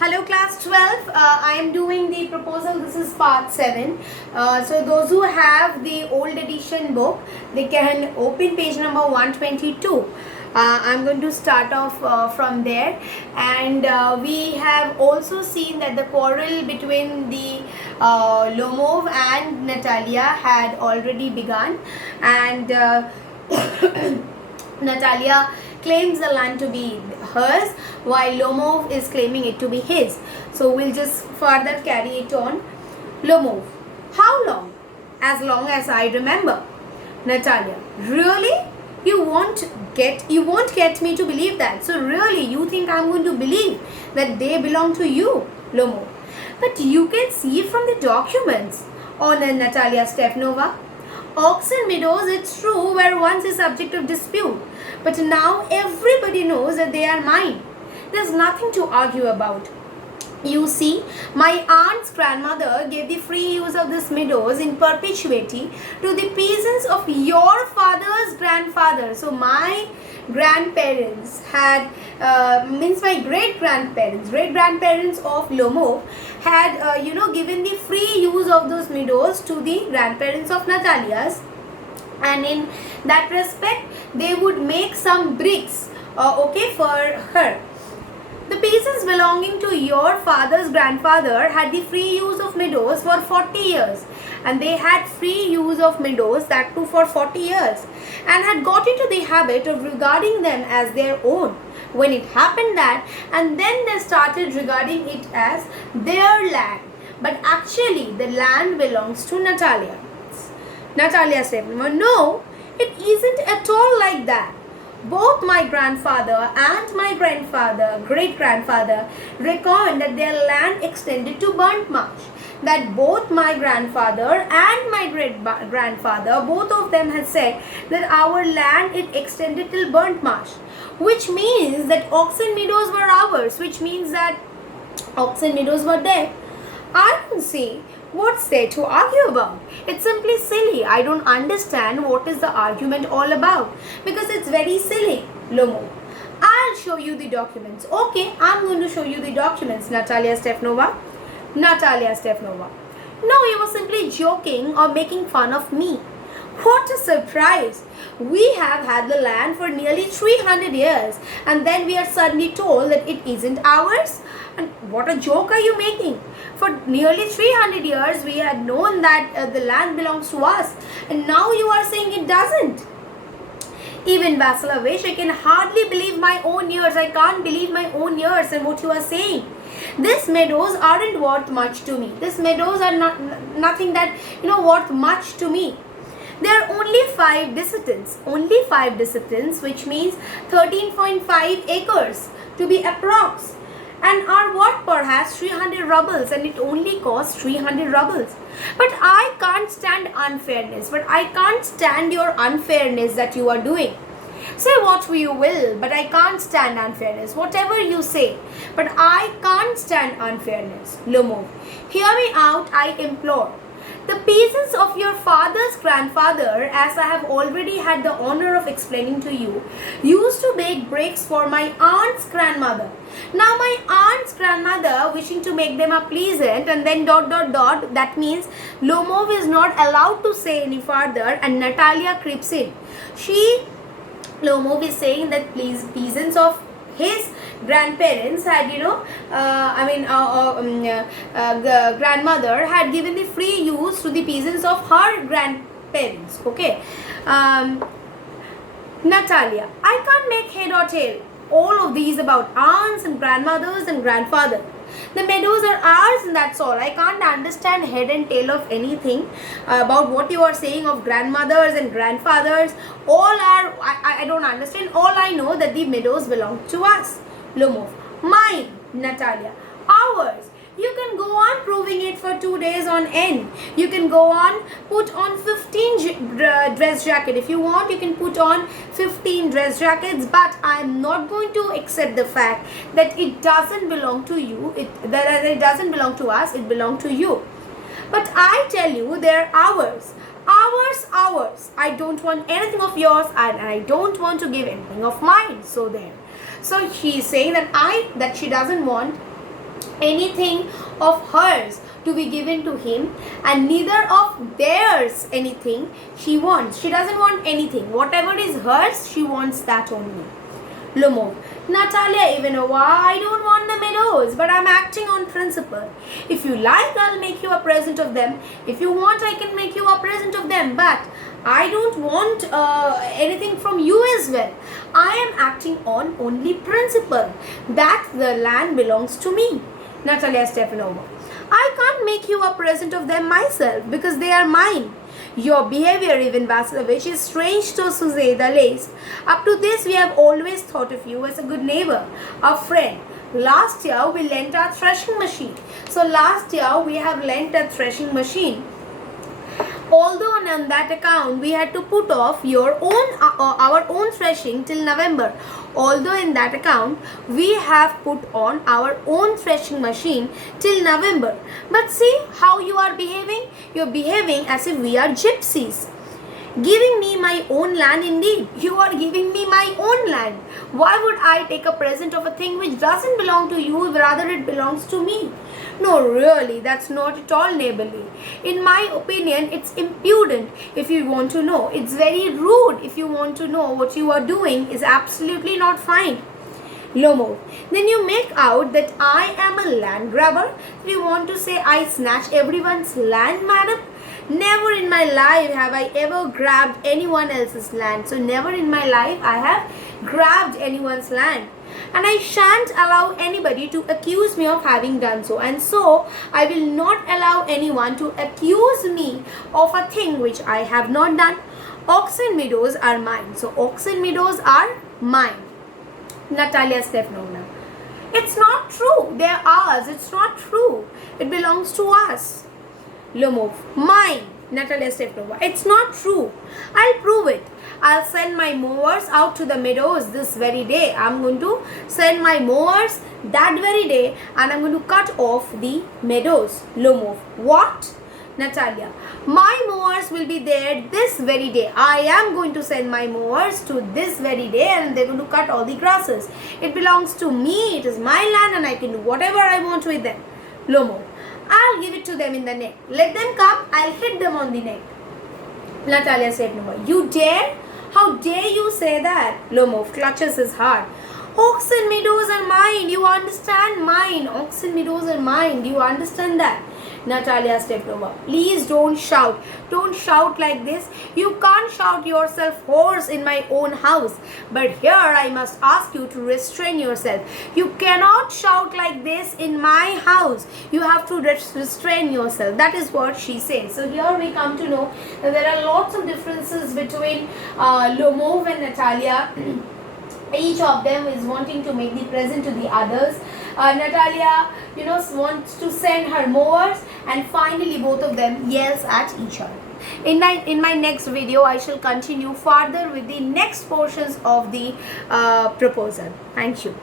Hello class 12, I am doing the proposal. This is part 7. So those who have the old edition book, they can open page number 122. I'm going to start off from there, and we have also seen that the quarrel between the Lomov and Natalia had already begun, and Natalia claims the land to be hers while Lomov is claiming it to be his. So we'll just further carry it on. Lomov, how long? As long as I remember. Natalia, really? You won't get me to believe that. So really you think I'm going to believe that they belong to you, Lomov? But you can see from the documents. On Natalia Stepanova, Oxen Meadows, it's true, were once a subject of dispute, but now everybody knows that they are mine. There's nothing to argue about. You see, my aunt's grandmother gave the free use of these meadows in perpetuity to the peasants of your father's grandfather. So my grandparents had, means my great-grandparents of Lomov had, given the free use of those meadows to the grandparents of Natalia's. And in that respect, they would make some bricks, for her. The peasants belonging to your father's grandfather had the free use of meadows for 40 years, and they had free use of meadows, that too for 40 years, and had got into the habit of regarding them as their own. When it happened that, and then they started regarding it as their land, but actually the land belongs to Natalia. Natalia said, no, it isn't at all like that. Both my grandfather and my great-grandfather reckoned that their land extended to Burnt Marsh. That both my grandfather and my great-grandfather, both of them had said that our land, it extended till Burnt Marsh. Which means that Oxen Meadows were ours, which means that Oxen Meadows were there. I don't see what's there to argue about. It's simply silly. I don't understand what is the argument all about, because it's very silly, Lomov. I'll show you the documents. Okay, I'm going to show you the documents, Natalia Stepanova. Natalia Stepanova. No, you were simply joking or making fun of me. What a surprise! We have had the land for nearly 300 years, and then we are suddenly told that it isn't ours? And what a joke are you making? For nearly 300 years we had known that the land belongs to us, and now you are saying it doesn't. Even Vasilovich, I can hardly believe my own ears. I can't believe my own ears and what you are saying. These meadows aren't worth much to me. These meadows are nothing that, worth much to me. There are only 5 disciples, which means 13.5 acres to be approx, and are worth perhaps 300 rubles, and it only costs 300 rubles. But I can't stand unfairness. But I can't stand your unfairness that you are doing. Say what you will, but I can't stand unfairness. Whatever you say, but I can't stand unfairness. Lomov, hear me out, I implore. The peasants of your father's grandfather, as I have already had the honor of explaining to you, used to bake bricks for my aunt's grandmother. Now my aunt's grandmother, wishing to make them a pleasant, and then ... that means Lomov is not allowed to say any further, and Natalia creeps in. Lomov is saying that peasants of his grandparents had, grandmother had given the free use to the peasants of her grandparents. Okay. Natalia, I can't make head or tail all of these about aunts and grandmothers and grandfather. The meadows are ours, and that's all. I can't understand head and tail of anything about what you are saying of grandmothers and grandfathers. I don't understand. All I know that the meadows belong to us. Lomov, mine. Natalia, ours. You can go on proving it for 2 days on end. You can go on, put on 15 dress jacket. If you want, you can put on 15 dress jackets, but I am not going to accept the fact that it doesn't belong to you, that it doesn't belong to us, it belongs to you. But I tell you, they're ours. Ours. I don't want anything of yours, and I don't want to give anything of mine. So there. So she is saying that she doesn't want anything of hers to be given to him, and neither of theirs anything she wants. She doesn't want anything. Whatever is hers, she wants that only. Lomov. Natalia Ivanova, I don't want the meadows, but I'm acting on principle. If you like, I'll make you a present of them. If you want, I can make you a present of them, but I don't want anything from you as well. I am acting on only principle that the land belongs to me. Natalia Stepanova. I can't make you a present of them myself because they are mine. Your behavior, Ivan Vasilovich, is strange to say the least. Up to this, we have always thought of you as a good neighbor, a friend. Last year, we lent our threshing machine. So last year, we have lent a threshing machine. Although on that account we had to put off our own threshing till November. Although in that account we have put on our own threshing machine till November. But see how you are behaving. You are behaving as if we are gypsies. Giving me my own land indeed. You are giving me my own land. Why would I take a present of a thing which doesn't belong to you, rather it belongs to me? No, really, that's not at all neighborly. In my opinion, it's impudent if you want to know. It's very rude if you want to know. What you are doing is absolutely not fine. Lomov. Then you make out that I am a land grabber? You want to say I snatch everyone's land, madam? Never in my life have I ever grabbed anyone else's land. So never in my life I have grabbed anyone's land. And I shan't allow anybody to accuse me of having done so. And so I will not allow anyone to accuse me of a thing which I have not done. Oxen meadows are mine. So oxen meadows are mine. Natalia Stepanovna. It's not true. They're ours. It's not true. It belongs to us. Lomov. Mine. Natalia Stepanova. It's not true. I'll prove it. I'll send my mowers out to the meadows this very day. I'm going to send my mowers that very day and I'm going to cut off the meadows. Lomov. What? Natalia. My mowers will be there this very day. I am going to send my mowers to this very day and they're going to cut all the grasses. It belongs to me. It is my land and I can do whatever I want with them. Lomov. I'll give it to them in the neck. Let them come. I'll hit them on the neck. Natalia Stepanova. You dare? How dare you say that? Lomov clutches his heart. Oxen meadows are mine. You understand? Mine. Oxen meadows are mine. Do you understand that? Natalia Stepanova. Please don't shout. Don't shout like this. You can't shout yourself hoarse in my own house. But here I must ask you to restrain yourself. You cannot shout like this in my house. You have to restrain yourself. That is what she says. So here we come to know that there are lots of differences between Lomov and Natalia. Each of them is wanting to make the present to the others. Natalia, wants to send her mowers, and finally both of them yells at each other. In my next video, I shall continue further with the next portions of the proposal. Thank you.